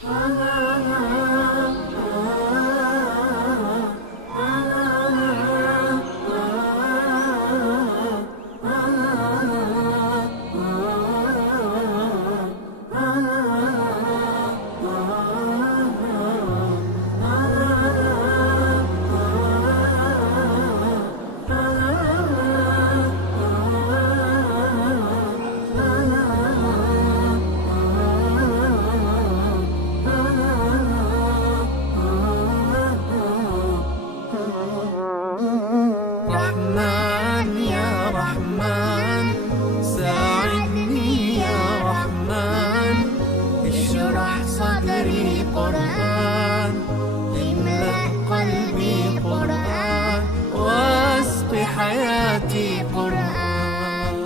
رحمن يا رحمن ساعدني يا رحمن، اشرح صدري قرآن، املأ قلبي قرآن، واسق حياتي قرآن.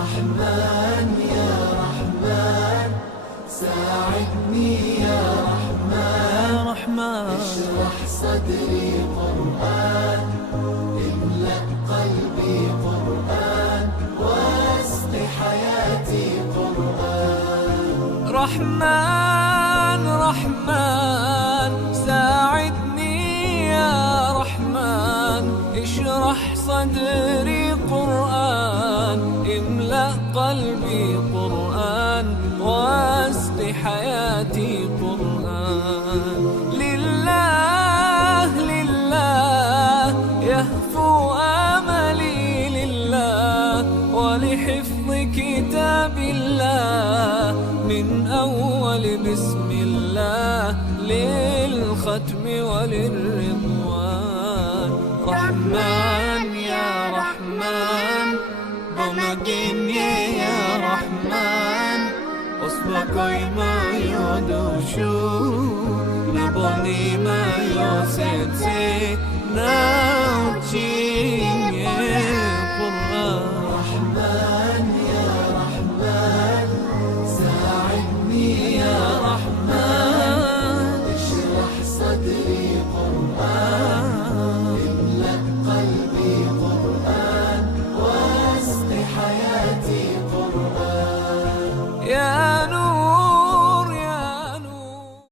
رحمن يا رحمن ساعدني يا رحمن، اشرح صدري قرآن، املأ قلبي قرآن، واسق حياتي قرآن. رحمن رحمن ساعدني يا رحمن، اشرح صدري قرآن، املأ قلبي قرآن، واسق حياتي قرآن. لله لله يهفو آملي لله، ولحفظ كتاب الله من أول بسم الله للختم وللرضوان. رحمن يا رحمن بمجني يا رحمن، أصبحي ما يدوشو نبني ما يوسيتي